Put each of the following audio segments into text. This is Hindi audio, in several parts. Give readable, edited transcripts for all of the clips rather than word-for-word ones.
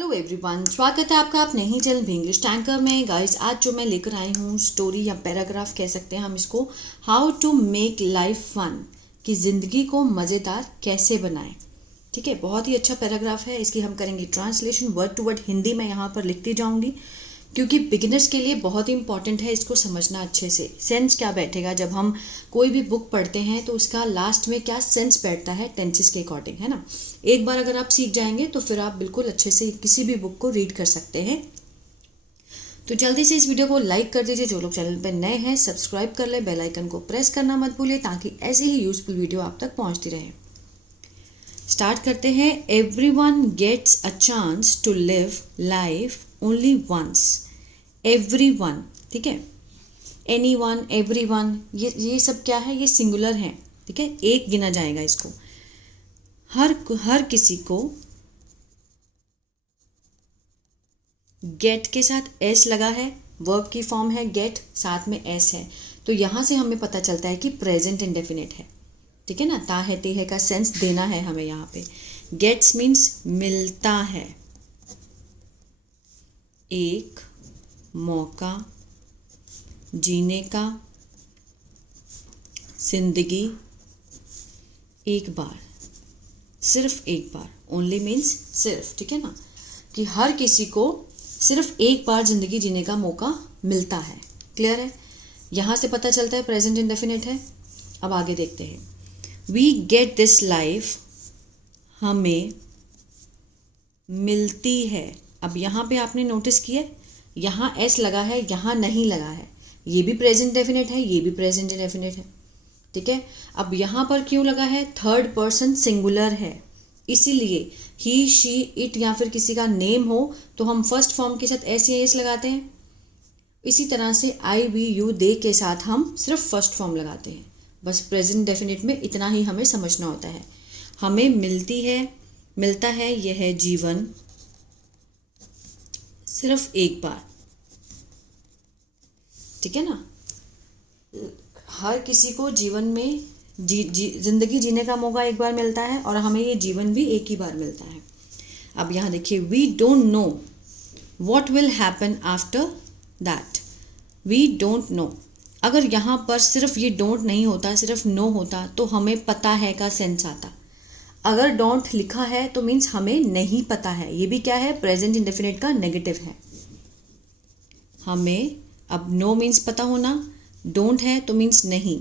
हेलो एवरीवन, स्वागत है आपका अपने ही चैनल इंग्लिश टैंकर में। गाइस, आज जो मैं लेकर आई हूँ स्टोरी या पैराग्राफ कह सकते हैं हम इसको, how to make life fun, कि ज़िंदगी को मज़ेदार कैसे बनाएं। ठीक है, बहुत ही अच्छा पैराग्राफ है। इसकी हम करेंगे translation, word to word Hindi में यहाँ पर लिखती जाऊँगी, क्योंकि बिगिनर्स के लिए बहुत ही इंपॉर्टेंट है इसको समझना अच्छे से। सेंस क्या बैठेगा जब हम कोई भी बुक पढ़ते हैं, तो उसका लास्ट में क्या सेंस बैठता है टेंसेस के अकॉर्डिंग, है ना। एक बार अगर आप सीख जाएंगे तो फिर आप बिल्कुल अच्छे से किसी भी बुक को रीड कर सकते हैं। तो जल्दी से इस वीडियो को लाइक कर दीजिए। जो लोग चैनल पर नए हैं सब्सक्राइब कर ले, बेल आइकन को प्रेस करना मत भूलिए, ताकि ऐसी ही यूजफुल वीडियो आप तक पहुंचती रहे। स्टार्ट करते हैं। Everyone gets a chance to live life only once. Everyone, ठीक है, एनीवन, एवरीवन, ये सब क्या है, ये सिंगुलर है, ठीक है, एक गिना जाएगा इसको। हर किसी को, गेट के साथ एस लगा है, वर्ब की फॉर्म है गेट, साथ में एस है, तो यहां से हमें पता चलता है कि प्रेजेंट इंडेफिनिट है, ठीक है ना। ता है ते है का सेंस देना है हमें यहाँ पे। गेट्स मीन्स मिलता है, एक मौका जीने का, जिंदगी एक बार, सिर्फ एक बार। ओनली मीन्स सिर्फ, ठीक है ना, कि हर किसी को सिर्फ एक बार जिंदगी जीने का मौका मिलता है। क्लियर है, यहां से पता चलता है प्रेजेंट इंडेफिनिट है। अब आगे देखते हैं। वी गेट दिस लाइफ, हमें मिलती है। अब यहां पे आपने नोटिस किया, यहाँ एस लगा है, यहाँ नहीं लगा है। ये भी प्रेजेंट डेफिनेट है, ये भी प्रेजेंट इंडेफिनिट है, ठीक है। अब यहाँ पर क्यों लगा है, थर्ड पर्सन सिंगुलर है, इसीलिए ही शी इट या फिर किसी का नेम हो तो हम फर्स्ट फॉर्म के साथ एस या एस लगाते हैं। इसी तरह से आई वी यू दे के साथ हम सिर्फ फर्स्ट फॉर्म लगाते हैं। बस प्रेजेंट डेफिनेट में इतना ही हमें समझना होता है। हमें मिलती है, मिलता है, यह है जीवन सिर्फ एक बार, ठीक है ना। हर किसी को जीवन में जिंदगी जीने का मौका एक बार मिलता है, और हमें ये जीवन भी एक ही बार मिलता है। अब यहाँ देखिए, we don't know what will happen after that. We don't know, अगर यहाँ पर सिर्फ ये डोंट नहीं होता, सिर्फ नो होता, तो हमें पता है का सेंस आता। अगर डोंट लिखा है तो मीन्स हमें नहीं पता है। ये भी क्या है, प्रेजेंट इंडेफिनिट का नेगेटिव है। हमें, अब नो मीन्स पता होना, डोंट है तो मीन्स नहीं,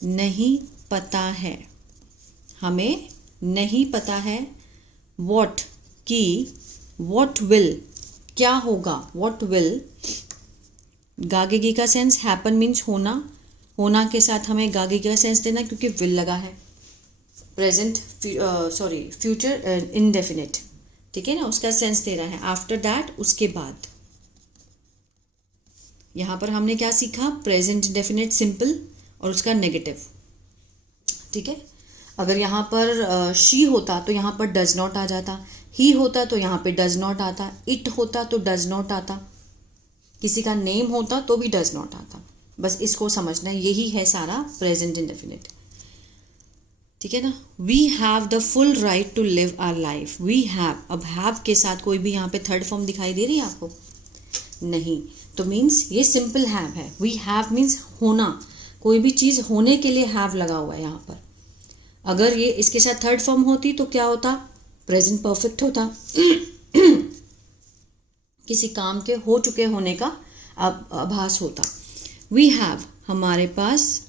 नहीं पता है, हमें नहीं पता है। व्हाट, की, व्हाट विल, क्या होगा, व्हाट विल, गागेगी का सेंस, हैपन मीन्स होना, होना के साथ हमें गागेगी का सेंस देना, क्योंकि विल लगा है। प्रेजेंट फ्यूचर इंडेफिनिट, ठीक है ना, उसका सेंस दे रहा है। आफ्टर दैट, उसके बाद। यहाँ पर हमने क्या सीखा, प्रेजेंट इंडेफिनिट सिंपल और उसका नेगेटिव, ठीक है। अगर यहाँ पर शी होता तो यहाँ पर डज नॉट आ जाता, ही होता तो यहाँ पे डज नॉट आता, इट होता तो डज नॉट आता, किसी का नेम होता तो भी डज नॉट आता। बस इसको समझना, यही है सारा प्रेजेंट इंडेफिनिट, ठीक है ना। We have the full right to live our life. We have, अब हैव के साथ कोई भी यहाँ पे थर्ड फॉर्म दिखाई दे रही है आपको? नहीं, तो मीन्स ये सिंपल हैव है। वी हैव मीन्स होना, कोई भी चीज़ होने के लिए हैव लगा हुआ है यहाँ पर। अगर ये इसके साथ थर्ड फॉर्म होती तो क्या होता, प्रेजेंट परफेक्ट होता। किसी काम के हो चुके होने का आभास होता। वी हैव, हमारे पास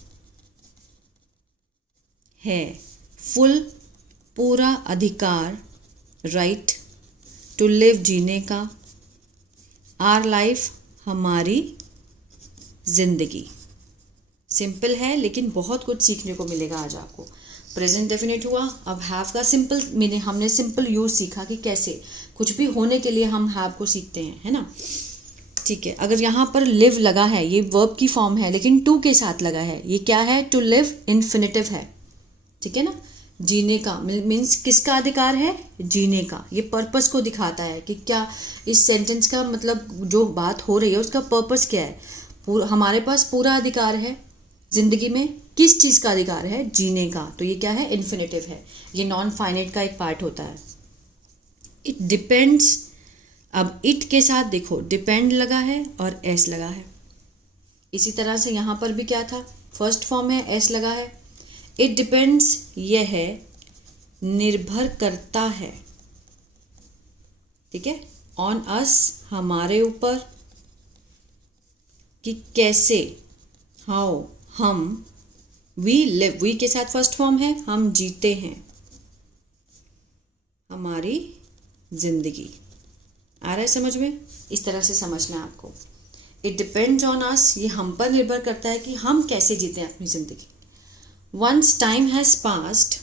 है, फुल, पूरा अधिकार, राइट, टू लिव, जीने का, आवर लाइफ, हमारी जिंदगी। सिंपल है लेकिन बहुत कुछ सीखने को मिलेगा आज आपको। प्रेजेंट डेफिनेट हुआ। अब हैव का सिंपल मीनिंग, हमने सिंपल यूज सीखा कि कैसे कुछ भी होने के लिए हम हैव को सीखते हैं, है ना, ठीक है। अगर यहाँ पर लिव लगा है, ये वर्ब की फॉर्म है लेकिन टू के साथ लगा है, ये क्या है, टू लिव इन्फिनिटिव है, ठीक है ना। जीने का मीन्स किसका अधिकार है, जीने का। ये पर्पस को दिखाता है कि क्या इस सेंटेंस का मतलब, जो बात हो रही है उसका पर्पस क्या है। हमारे पास पूरा अधिकार है जिंदगी में, किस चीज का अधिकार है, जीने का, तो ये क्या है, इन्फिनिटिव है। ये नॉन फाइनाइट का एक पार्ट होता है। इट डिपेंड्स अब इट के साथ देखो डिपेंड लगा है और एस लगा है। इसी तरह से यहाँ पर भी क्या था, फर्स्ट फॉर्म है, एस लगा है। इट डिपेंड्स यह है निर्भर करता है, ठीक है, ऑन अस हमारे ऊपर, कि कैसे, हाउ हम, वी लिव, वी के साथ फर्स्ट फॉर्म है, हम जीते हैं हमारी जिंदगी। आ रहा है समझ में? इस तरह से समझना है आपको। इट डिपेंड्स ऑन अस, ये हम पर निर्भर करता है कि हम कैसे जीते हैं अपनी जिंदगी। वंस टाइम हैज पास्ड,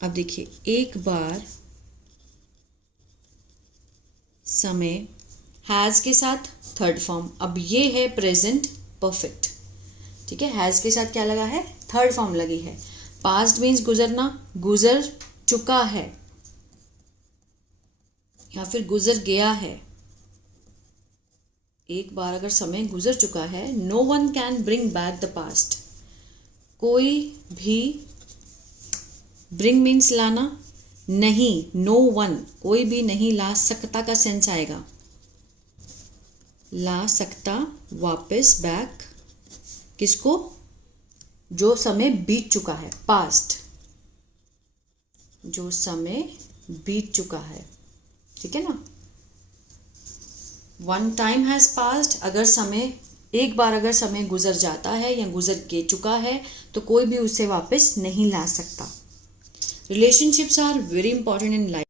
अब देखिए एक बार समय, हैज के साथ थर्ड फॉर्म, अब ये है प्रेजेंट परफेक्ट, ठीक है। हैज के साथ क्या लगा है, थर्ड फॉर्म लगी है। पास्ट मीन्स गुजरना, गुजर चुका है या फिर गुजर गया है। एक बार अगर समय गुजर चुका है, no one can bring back the past, कोई भी, ब्रिंग मीन्स लाना, नहीं, नो वन, कोई भी नहीं ला सकता का सेंस आएगा, ला सकता वापस बैक, किसको, जो समय बीत चुका है, पास्ट, जो समय बीत चुका है, ठीक है ना। वन टाइम हैज पास्ड, अगर समय, एक बार अगर समय गुजर जाता है या गुजर के चुका है तो कोई भी उसे वापस नहीं ला सकता। Relationships are very important in life.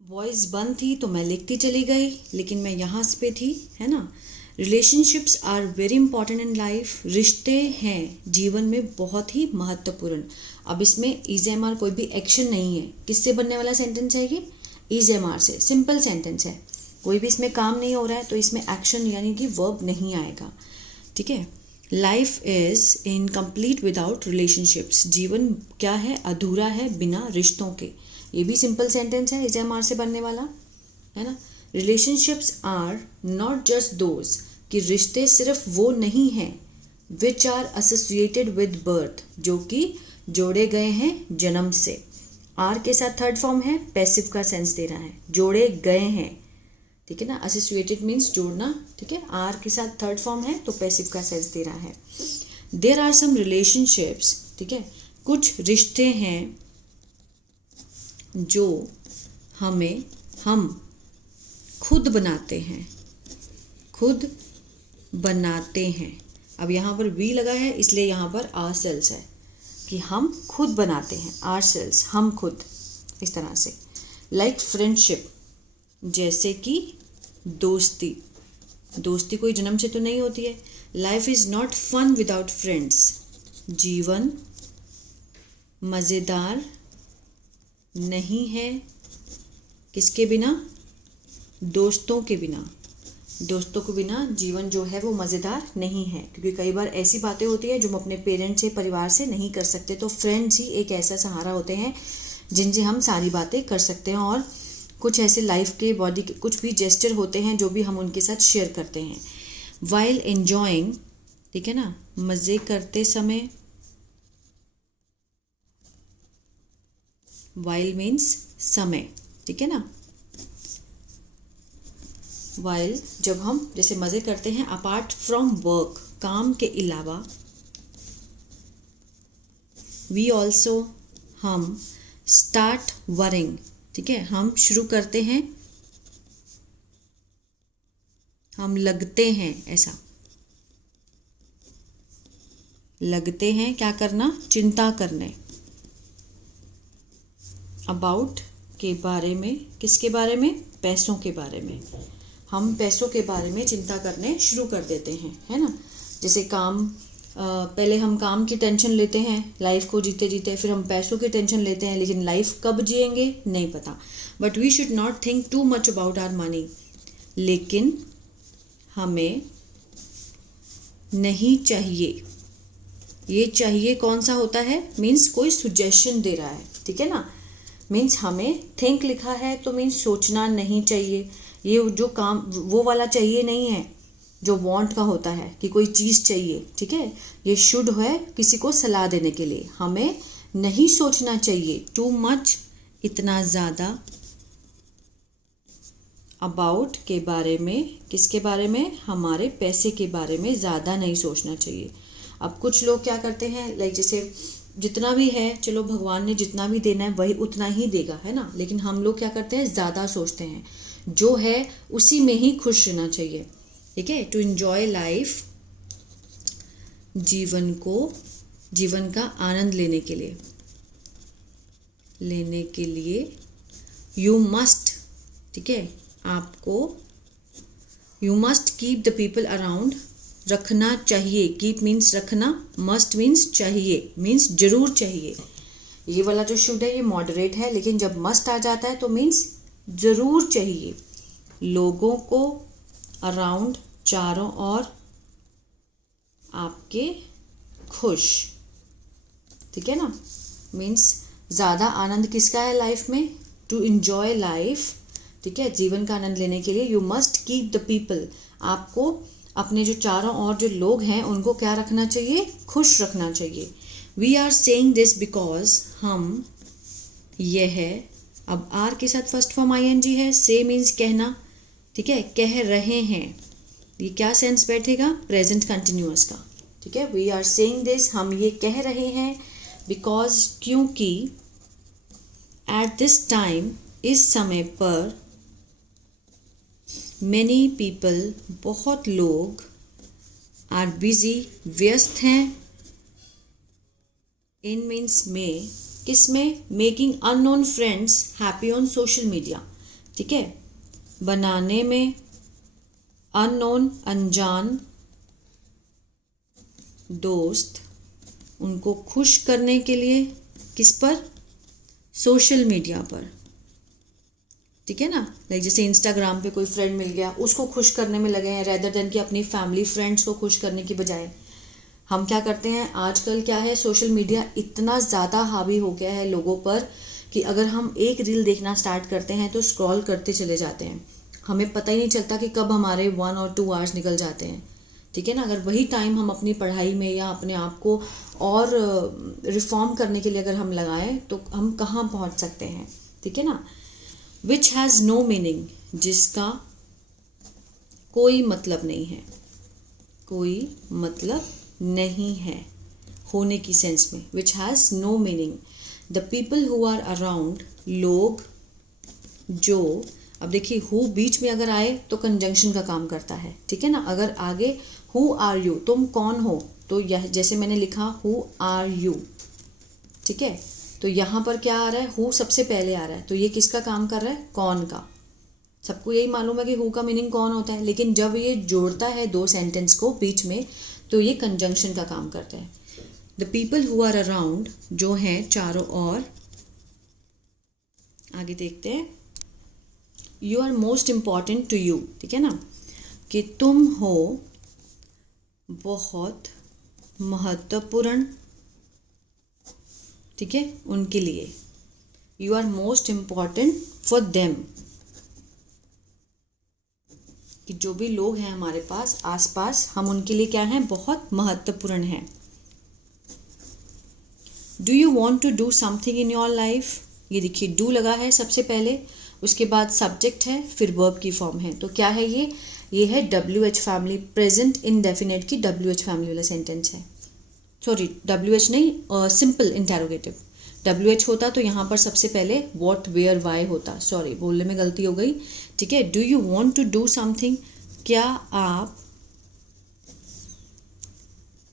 Voice बंद थी तो मैं लिखती चली गई, लेकिन मैं यहाँ पे थी, है ना। Relationships are very important in life, रिश्ते हैं जीवन में बहुत ही महत्वपूर्ण। अब इसमें इज-एम-आर कोई भी एक्शन नहीं है, किससे बनने वाला सेंटेंस है ये, इज-एम-आर से, सिंपल सेंटेंस है, कोई भी इसमें काम नहीं हो रहा है तो इसमें एक्शन यानी कि वर्ब नहीं आएगा, ठीक है। Life is incomplete without relationships, जीवन क्या है, अधूरा है बिना रिश्तों के, ये भी सिंपल सेंटेंस है, इज-एम-आर से बनने वाला, है ना। Relationships are not just those, कि रिश्ते सिर्फ वो नहीं हैं, which are associated with birth, जो कि जोड़े गए हैं जन्म से। आर के साथ थर्ड फॉर्म है, पैसिव का सेंस दे रहा है, जोड़े गए हैं, ठीक है ना। एसोसिएटेड मीन्स जोड़ना, ठीक है। आर के साथ थर्ड फॉर्म है तो पैसिव का सेंस दे रहा है। देयर आर सम रिलेशनशिप्स, ठीक है, कुछ रिश्ते हैं जो हम खुद बनाते हैं, खुद बनाते हैं। अब यहाँ पर वी लगा है इसलिए यहाँ पर आर सेल्स है कि हम खुद बनाते हैं, आर सेल्स, हम खुद, इस तरह से। लाइक फ्रेंडशिप, जैसे कि दोस्ती, दोस्ती कोई जन्म से तो नहीं होती है। Life is not fun without friends, जीवन मज़ेदार नहीं है किसके बिना, दोस्तों के बिना। दोस्तों के बिना जीवन जो है वो मज़ेदार नहीं है, क्योंकि कई बार ऐसी बातें होती है जो हम अपने पेरेंट्स से, परिवार से नहीं कर सकते, तो फ्रेंड्स ही एक ऐसा सहारा होते हैं जिनसे हम सारी बातें कर सकते हैं। और कुछ ऐसे लाइफ के, बॉडी के कुछ भी जेस्चर होते हैं जो भी हम उनके साथ शेयर करते हैं। वाइल एन्जॉइंग, ठीक है ना, मज़े करते समय, वाइल मीन्स समय, ठीक है ना। वाइल जब हम जैसे मज़े करते हैं, अपार्ट फ्रॉम वर्क, काम के अलावा, वी ऑल्सो, हम, स्टार्ट वरिंग, ठीक है, हम शुरू करते हैं, हम लगते हैं, ऐसा लगते हैं क्या करना, चिंता करने। अबाउट के बारे में, किसके बारे में, पैसों के बारे में, हम पैसों के बारे में चिंता करने शुरू कर देते हैं, है ना। जैसे काम, पहले हम काम की टेंशन लेते हैं लाइफ को जीते जीते, फिर हम पैसों की टेंशन लेते हैं, लेकिन लाइफ कब जिएंगे नहीं पता। But we should not think too much about our money, लेकिन हमें नहीं चाहिए, ये चाहिए कौन सा होता है, मीन्स कोई सुजेशन दे रहा है, ठीक है ना। मीन्स हमें थिंक लिखा है तो मीन्स सोचना नहीं चाहिए, ये जो काम वो वाला चाहिए नहीं है जो वांट का होता है कि कोई चीज़ चाहिए, ठीक है। ये शुड है किसी को सलाह देने के लिए, हमें नहीं सोचना चाहिए, टू मच, इतना ज़्यादा, अबाउट के बारे में, किसके बारे में, हमारे पैसे के बारे में ज़्यादा नहीं सोचना चाहिए। अब कुछ लोग क्या करते हैं, लाइक जैसे जितना भी है, चलो भगवान ने जितना भी देना है वही उतना ही देगा, है ना, लेकिन हम लोग क्या करते हैं, ज़्यादा सोचते हैं। जो है उसी में ही खुश रहना चाहिए, ठीक है। टू एंजॉय लाइफ, जीवन का आनंद लेने के लिए यू मस्ट, ठीक है, आपको you must keep the people around, रखना चाहिए। कीप मीन्स रखना, मस्ट मीन्स चाहिए, मीन्स जरूर चाहिए। ये वाला जो शुड है ये मॉडरेट है, लेकिन जब मस्ट आ जाता है तो मीन्स जरूर चाहिए। लोगों को अराउंड, चारों ओर, आपके खुश, ठीक है ना, मीन्स ज़्यादा आनंद किसका है लाइफ में, टू एंजॉय लाइफ, ठीक है, जीवन का आनंद लेने के लिए you must keep the people, आपको अपने जो चारों ओर जो लोग हैं उनको क्या रखना चाहिए, खुश रखना चाहिए। We are saying this because, हम, यह है, अब आर के साथ फर्स्ट फॉर्म आईएनजी है, से मीन्स कहना, ठीक है, कह रहे हैं, ये क्या सेंस बैठेगा, प्रेजेंट कंटिन्यूअस का, ठीक है। वी आर सेइंग दिस, हम ये कह रहे हैं, बिकॉज, क्योंकि, एट दिस टाइम, इस समय पर, मैनी पीपल, बहुत लोग, आर बिजी, व्यस्त हैं, इन मीन्स में, किस में, making unknown friends happy on social media, ठीक है, बनाने में, अननोन, अनजान, दोस्त, उनको खुश करने के लिए, किस पर, सोशल मीडिया पर, ठीक है ना, लाइक जैसे इंस्टाग्राम पे कोई फ्रेंड मिल गया, उसको खुश करने में लगे हैं, रेदर देन कि अपनी फैमिली फ्रेंड्स को खुश करने की बजाय। हम क्या करते हैं आजकल, क्या है, सोशल मीडिया इतना ज़्यादा हावी हो गया है लोगों पर कि अगर हम एक रील देखना स्टार्ट करते हैं तो स्क्रॉल करते चले जाते हैं, हमें पता ही नहीं चलता कि कब हमारे 1 और 2 आवर्स निकल जाते हैं, ठीक है ना। अगर वही टाइम हम अपनी पढ़ाई में या अपने आप को और रिफॉर्म करने के लिए अगर हम लगाएं तो हम कहाँ पहुँच सकते हैं, ठीक है ना। विच हैज़ नो मीनिंग, जिसका कोई मतलब नहीं है, कोई मतलब नहीं है, होने की सेंस में, which has no meaning. The people who are around, लोग जो, अब देखिए हु बीच में अगर आए तो कंजंक्शन का काम करता है, ठीक है ना। अगर आगे हु आर यू, तुम कौन हो, तो यह जैसे मैंने लिखा हु आर यू, ठीक है, तो यहाँ पर क्या आ रहा है, हु सबसे पहले आ रहा है, तो ये किसका काम कर रहा है, कौन का। सबको यही मालूम है कि हु का मीनिंग कौन होता है, लेकिन जब ये जोड़ता है दो सेंटेंस को बीच में तो ये कंजंक्शन का काम करता है। The people who are around, जो हैं चारों ओर, आगे देखते हैं, you are most important to you, ठीक है ना, कि तुम हो बहुत महत्वपूर्ण, ठीक है, उनके लिए। You are most important for them, कि जो भी लोग हैं हमारे पास आसपास, हम उनके लिए क्या हैं, बहुत महत्वपूर्ण हैं। Do you want to do something in your life, ये देखिए डू लगा है सबसे पहले, उसके बाद सब्जेक्ट है, फिर वर्ब की फॉर्म है, तो क्या है ये है WH फैमिली, प्रेजेंट इंडेफिनिट की WH फैमिली वाला सेंटेंस है। सॉरी WH नहीं, सिंपल इंटेरोगेटिव। WH होता तो यहाँ पर सबसे पहले व्हाट वेयर वाई होता, सॉरी बोलने में गलती हो गई, ठीक है। Do you want to do something, क्या आप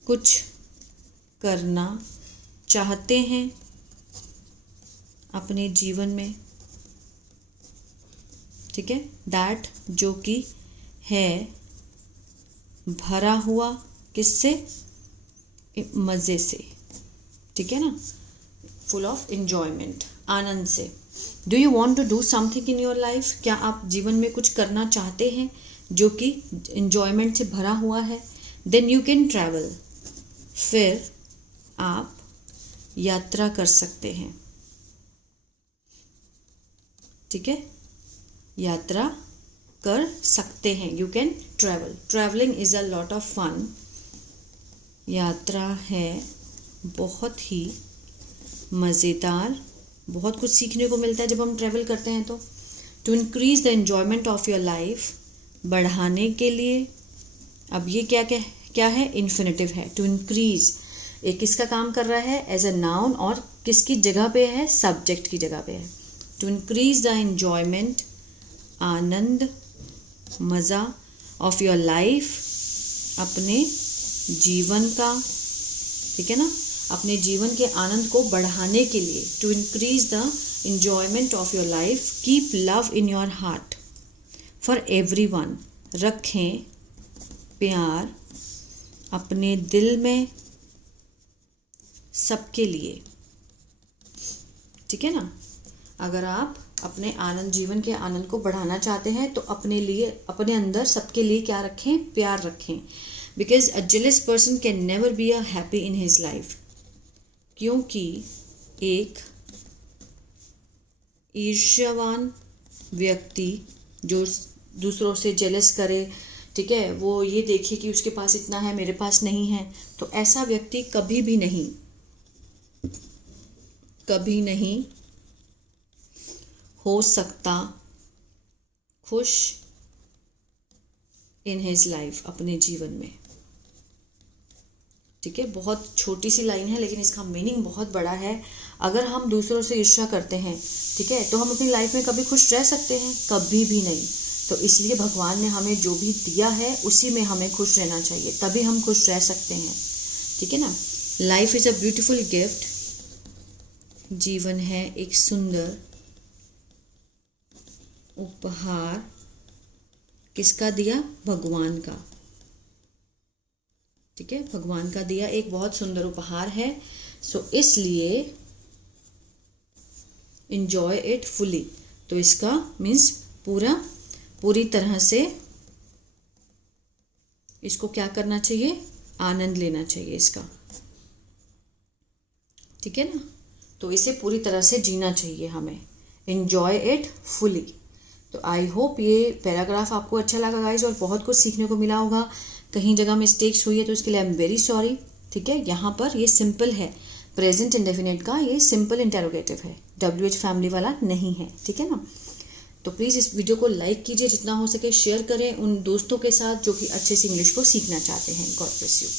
कुछ करना चाहते हैं अपने जीवन में, ठीक है। दैट, जो कि है, भरा हुआ, किससे, मज़े से, ठीक है ना, फुल ऑफ एन्जॉयमेंट, आनंद से। Do you want to do something in your life, क्या आप जीवन में कुछ करना चाहते हैं जो कि एन्जॉयमेंट से भरा हुआ है। देन यू कैन ट्रैवल, फिर आप यात्रा कर सकते हैं, ठीक है, यात्रा कर सकते हैं, you can travel. Travelling is a lot of fun, यात्रा है बहुत ही मज़ेदार, बहुत कुछ सीखने को मिलता है जब हम ट्रैवल करते हैं तो। To increase the enjoyment of your life, बढ़ाने के लिए। अब ये क्या है, इन्फिनेटिव है। टू इंक्रीज एक किसका काम कर रहा है, एज अ नाउन, और किसकी जगह पे है, सब्जेक्ट की जगह पे है। टू इंक्रीज द एन्जॉयमेंट, आनंद, मज़ा, ऑफ योर लाइफ, अपने जीवन का, ठीक है ना, अपने जीवन के आनंद को बढ़ाने के लिए। To increase the enjoyment of your life, keep love in your heart for everyone, रखें प्यार अपने दिल में सबके लिए, ठीक है ना। अगर आप अपने आनंद, जीवन के आनंद को बढ़ाना चाहते हैं तो अपने लिए, अपने अंदर सबके लिए क्या रखें, प्यार रखें। Because a jealous person can never be a happy in his life, क्योंकि एक ईर्ष्यावान व्यक्ति जो दूसरों से जेलस करे, ठीक है, वो ये देखे कि उसके पास इतना है, मेरे पास नहीं है, तो ऐसा व्यक्ति कभी नहीं हो सकता खुश इन हिज लाइफ, अपने जीवन में, ठीक है। बहुत छोटी सी लाइन है लेकिन इसका मीनिंग बहुत बड़ा है। अगर हम दूसरों से ईर्ष्या करते हैं, ठीक है, तो हम अपनी लाइफ में कभी खुश रह सकते हैं, कभी भी नहीं। तो इसलिए भगवान ने हमें जो भी दिया है उसी में हमें खुश रहना चाहिए, तभी हम खुश रह सकते हैं, ठीक है ना। Life is a beautiful gift, जीवन है एक सुंदर उपहार, किसका दिया, भगवान का, ठीक है, भगवान का दिया एक बहुत सुंदर उपहार है। सो इसलिए enjoy इट फुली, तो इसका मीन्स पूरी तरह से इसको क्या करना चाहिए, आनंद लेना चाहिए इसका, ठीक है ना। तो इसे पूरी तरह से जीना चाहिए हमें, enjoy इट फुली। तो आई होप ये पैराग्राफ आपको अच्छा लगा गाइस, और बहुत कुछ सीखने को मिला होगा। कहीं जगह मिस्टेक्स हुई है तो इसके लिए आई एम वेरी सॉरी, ठीक है। यहाँ पर ये सिंपल है, प्रेजेंट इंडेफिनिट का ये सिंपल इंटेरोगेटिव है, WH फैमिली वाला नहीं है, ठीक है ना। तो प्लीज़ इस वीडियो को लाइक कीजिए, जितना हो सके शेयर करें उन दोस्तों के साथ जो कि अच्छे से इंग्लिश को सीखना चाहते हैं। God bless you.